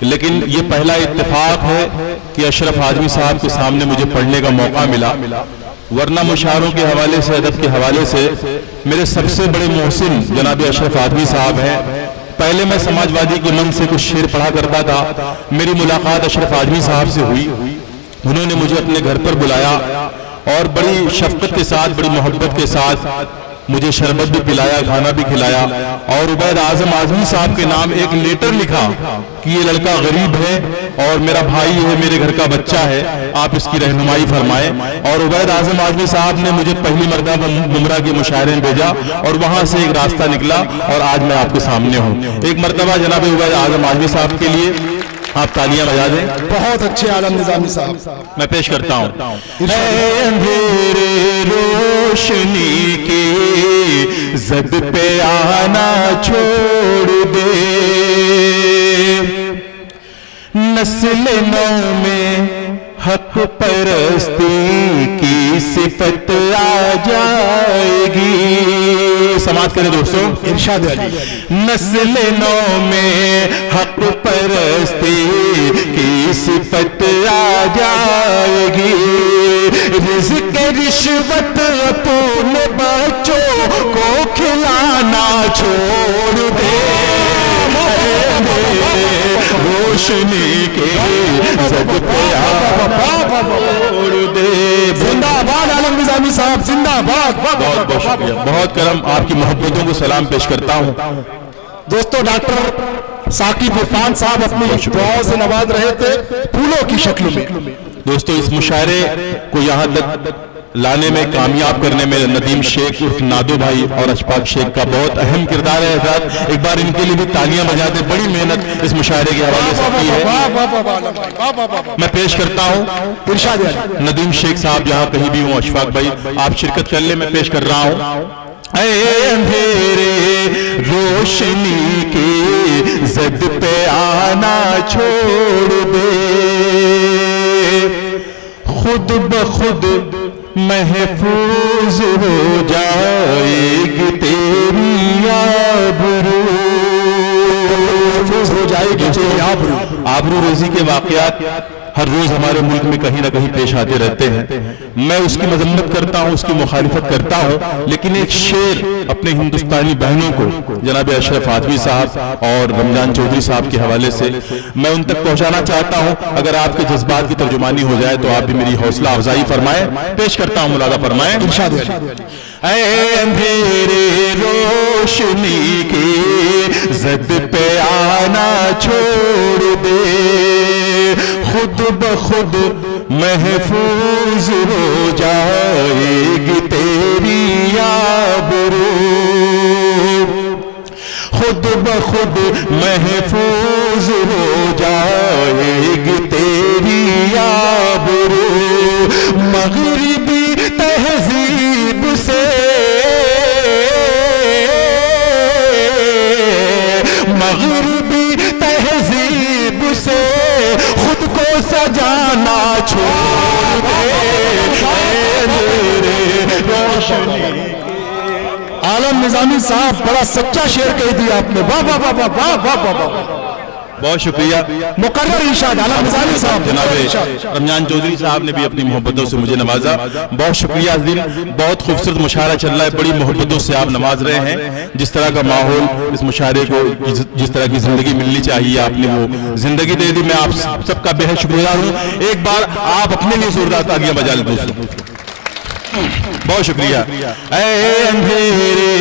لیکن یہ پہلا اتفاق ہے کہ اشرف اعظمی صاحب کے سامنے مجھے پڑھنے کا موقع ملا، ورنہ مشاعروں کے حوالے سے، ادب کے حوالے سے میرے سب سے بڑے محسن جناب اشرف اعظمی صاحب ہیں۔ پہلے میں سماجوادی کی من سے کچھ شعر پڑھا کرتا تھا، میری ملاقات اشرف اعظمی صاحب سے ہوئی، انہوں نے مجھے اپنے گھر پر بلایا اور بڑی شفقت کے ساتھ، بڑی محبت کے ساتھ مجھے شربت بھی پلایا، کھانا بھی کھلایا، اور عبید اعظم اعظمی صاحب کے نام ایک لیٹر لکھا کہ یہ لڑکا غریب ہے اور میرا بھائی ہے، میرے گھر کا بچہ ہے، آپ اس کی رہنمائی فرمائیں۔ اور عبید اعظم اعظمی صاحب نے مجھے پہلی مرتبہ گمراہ کے مشاعرے میں بھیجا اور وہاں سے ایک راستہ نکلا اور آج میں آپ کے سامنے ہوں۔ ایک مرتبہ جناب عبید اعظم اعظمی صاحب کے لیے آپ تالیاں بجا دیں۔ بہت اچھے عالم نظامی صاحب۔ میں پیش کرتا ہوں۔ اے اندھیرے روشنی کی زد پہ آنا چھوڑ دے، نسل نو میں حق پرستی کی صفت آ جائے گی۔ سماعت کریں دوستو، ارشاد علی۔ نسل نو میں حق پرستی کی صفت آ جائے گی، رزق رشوت اپنے بچوں کو کھلانا چھوڑ دے، روشنی کے زد پہ آنا چھوڑ دے۔ زندہ آباد عالم نظامی صاحب، زندہ آباد۔ بہت بہت شکریہ، بہت کرم، آپ کی محبتوں کو سلام پیش کرتا ہوں۔ دوستو، ڈاکٹر ثاقب عرفان صاحب اپنی دعاؤں سے نواز رہے تھے پھولوں کی شکل میں۔ دوستو، اس مشاعرے کو یہاں تک لانے میں، کامیاب کرنے میں ندیم شیخ عرف نادو بھائی اور اشفاق شیخ کا بہت اہم کردار ہے حضرات۔ ایک بار ان کے لیے بھی تالیاں بجا دیں، بڑی محنت اس مشاعرے کے حوالے سے کی ہے۔ میں پیش کرتا ہوں، ارشاد علی۔ ندیم شیخ صاحب یہاں کہیں بھی ہوں، اشفاق بھائی آپ شرکت کر لیں، میں پیش کر رہا ہوں۔ اے اندھیرے روشنی کی زد پہ آنا چھوڑ دے، خود بخود محفوظ ہو جائے گی تیری آبرو، محفوظ ہو جائے گی تیری آبرو۔ آبرو ریزی کے واقعات ہر روز ہمارے ملک میں کہیں نہ کہیں پیش آتے رہتے ہیں، میں اس کی مذمت کرتا ہوں، اس کی مخالفت کرتا ہوں، لیکن ایک شعر اپنے ہندوستانی بہنوں کو جناب اشرف اعظمی صاحب اور رمضان چودھری صاحب کے حوالے سے میں ان تک پہنچانا چاہتا ہوں۔ اگر آپ کے جذبات کی ترجمانی ہو جائے تو آپ بھی میری حوصلہ افزائی فرمائیں۔ پیش کرتا ہوں، ملاحظہ فرمائیں۔ ارشاد علی۔ اے اندھیرے روشنی کی زد پہ آنا چھوڑ دے، خود بخود محفوظ ہو جائے گی تیری آبرو، خود بخود محفوظ ہو جائے گی تیری آبرو۔ مغربی تہذیب سے، مغربی تہذیب سے خود کو سجانا چھوڑ دے، عالم نظامی صاحب بڑا سچا شعر کہہ دیا آپ نے، واہ واہ واہ واہ واہ واہ واہ واہ۔ بہت شکریہ مقرر ارشاد عالم نظامی صاحب۔ جناب رمضان چودھری صاحب نے بھی اپنی محبتوں سے مجھے نوازا، بہت شکریہ۔ اس دن بہت خوبصورت مشاعرہ چل رہا ہے، بڑی محبتوں سے آپ نواز رہے ہیں، جس طرح کا ماحول اس مشاعرے کو، جس طرح کی زندگی ملنی چاہیے آپ نے وہ زندگی دے دی، میں آپ سب کا بے حد شکریہ ہوں۔ ایک بار آپ اپنے لیے زوردار تالیاں بجا لیں دوستو، بہت شکریہ۔ اے اندھیرے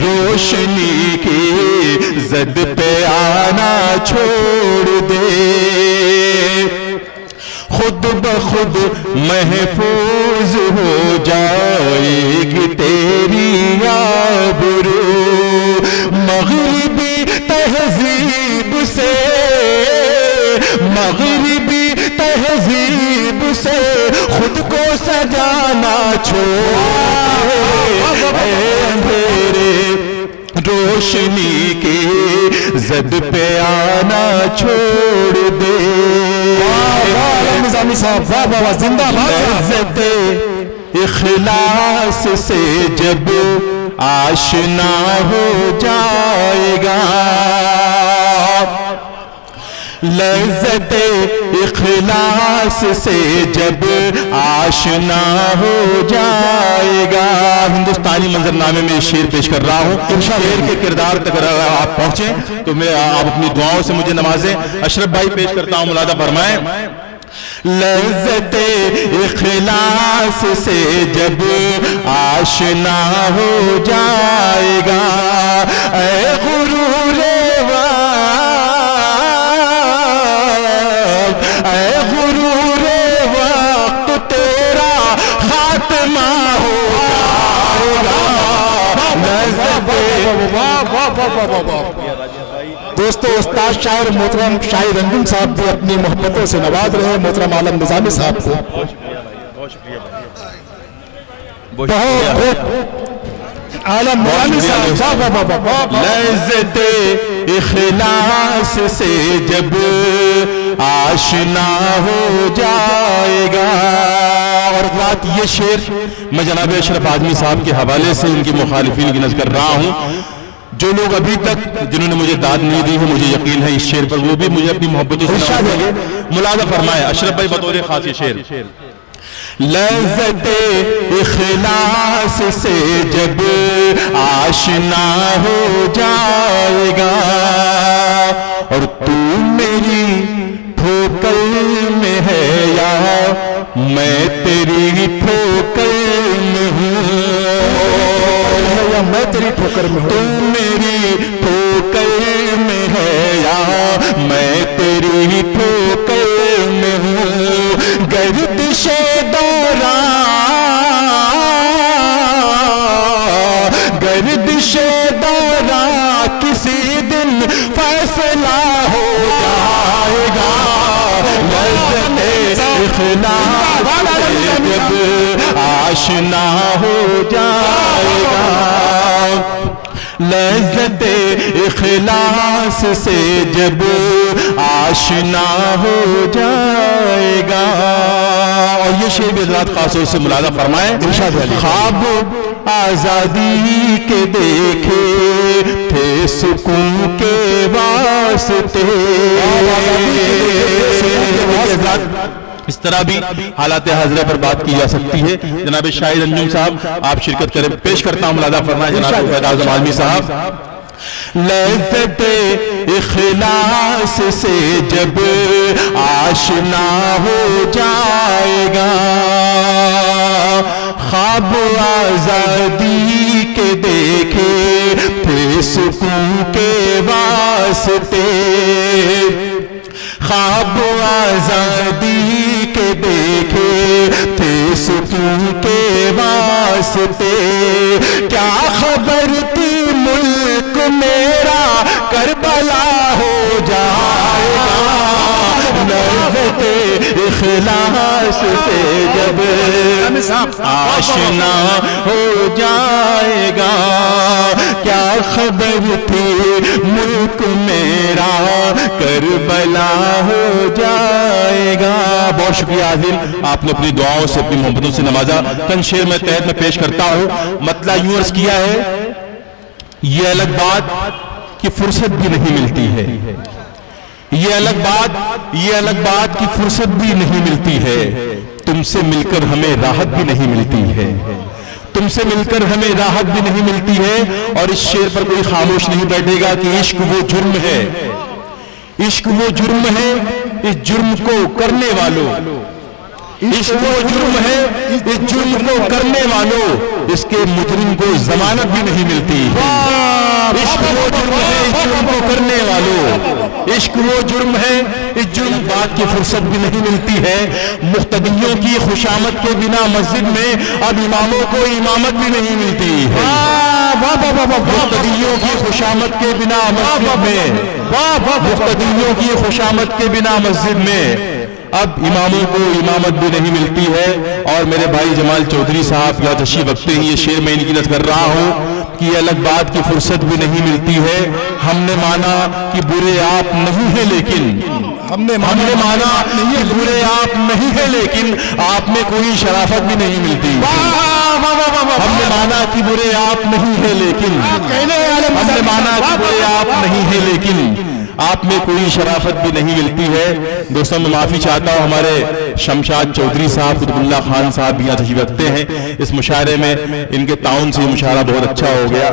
روشنی کی زد پہ آنا چھوڑ دے، خود بخود محفوظ ہو جائے گی تیری آبرو۔ مغربی تہذیب سے، مغربی تہذیب سے خود کو سجانا چھوڑ دے، اندھیرے روشنی کی زد پہ آنا چھوڑ دے۔ نظامی صاحب واہ واہ واہ، زندہ باد۔ لذت اخلاص سے جب آشنا ہو جائے گا، لذت اخلاص سے جب آشنا ہو جائے گا. ہندوستانی منظرنامے میں شعر پیش کر رہا ہوں. شعر کے کردار تک اگر آپ پہنچیں تو آپ اپنی دعاؤں سے مجھے نوازیں. اشرف بھائی پیش کرتا ہوں, ملاحظہ فرمائیں. لذت اخلاص سے جب آشنا ہو جائے گا, اے غرور وقت, اے غرور وقت تیرا خاتمہ ہو جائے گا. دوستو استاد شاعر محترم شاہد انجم صاحب بھی اپنی محبتوں سے نواز رہے ہیں محترم عالم نظامی صاحب کو. عالم نظامی صاحب. لذت اخلاص سے جب آشنا ہو جائے گا. اور رات یہ شعر میں جناب اشرف اعظمی صاحب کے حوالے سے ان کی مخالفین کی نظر کر رہا ہوں. جو لوگ ابھی تک جنہوں نے مجھے داد نہیں دی ہے, مجھے یقین ہے اس شعر پر وہ بھی مجھے اپنی محبتوں سے نوازیں گے. ملاحظہ فرمائے اشرف بھائی بطور خاص یہ شعر. لذت اخلاص سے جب آشنا ہو جائے گا, اور تو میری ٹھوکر میں ہے یا میں تیری ٹھوکر میں ہوں, میں تیری ٹھوکر میں ہوں. تو میری ٹھوکر میں ہے یا میں تیری ٹھوکر میں ہوں. گردش دوران, گردش دوران کسی دن فیصلہ ہو جائے گا. لذت اخلاص سے جب آشنا ہو جائے گا, لذت اخلاص سے جب آشنا ہو جائے گا. اور یہ شعر بھی حضرات خاص طور سے ملاحظہ فرمائیں. خواب آزادی کے دیکھے تھے سکون کے واسطے. اس طرح بھی حالات حاضرہ پر بات کی جا سکتی ہے. جناب شاہد انجم صاحب آپ شرکت کریں. پیش کرتا ہوں ملاحظہ فرمائیں جناب فیض اعظم اعظمی صاحب. لذت اخلاص سے جب آشنا ہو جائے گا, خواب آزادی کے دیکھے تھے سکون کے واسطے. خواب آزادی کے دیکھے تھے سکون کے واسطے. کیا خبر تھی ملک میرا کربلا ہو جائے گا. لذت اخلاص سے جب آشنا ہو جائے گا, کیا خبر تھی ملک میرا کربلا ہو جائے گا. بہت شکریہ عادل, آپ نے اپنی دعاؤں سے اپنی محبتوں سے نوازا. تن شعر میں تحت میں پیش کرتا ہوں. مطلب یوں عرض کیا ہے, یہ الگ بات کہ فرصت بھی نہیں ملتی ہے, یہ الگ بات کی فرصت بھی نہیں ملتی ہے. تم سے مل کر ہمیں راحت بھی نہیں ملتی ہے, تم سے مل کر ہمیں راحت بھی نہیں ملتی ہے. اور اس شعر پر کوئی خاموش نہیں بیٹھے گا کہ عشق وہ جرم ہے, عشق وہ جرم ہے, اس جرم کو کرنے والوں, عشق وہ جرم ہے, اس جرم کو کرنے والوں, اس کے مجرم کو ضمانت بھی نہیں ملتی. عشق وہ جرم ہے, اس جرم کو کرنے والوں, عشق وہ جرم ہے, اس جرم بات کی فرصت بھی نہیں ملتی ہے. مقتدیوں کی خوشامد کے بنا مسجد میں اب اماموں کو امامت بھی نہیں ملتی ہے. مقتدیوں کی خوشامد کے بنا مسجد میں, مقتدیوں کی خوشامد کے بنا مسجد میں اب اماموں کو امامت بھی نہیں ملتی ہے. اور میرے بھائی جمال چودھری صاحب یا تشریف رکھتے ہیں, یہ شعر میں ان کی نظر کر رہا ہوں کہ یہ الگ بات کی فرصت بھی نہیں ملتی ہے. ہم نے مانا کہ برے آپ نہیں ہیں, لیکن ہم نے مانا کہ برے آپ نہیں ہیں, لیکن آپ میں کوئی شرافت بھی نہیں ملتی. ہم نے مانا کہ برے آپ نہیں ہیں, لیکن ہم نے مانا کہ برے آپ نہیں ہیں, لیکن آپ میں کوئی شرافت بھی نہیں ملتی ہے. دوستوں میں معافی چاہتا ہوں, ہمارے شمشاد چودھری صاحب, قطب اللہ خان صاحب بھی یہاں تشریف رکھتے ہیں. اس مشاعرے میں ان کے تعاون سے مشاعرہ بہت اچھا ہو گیا.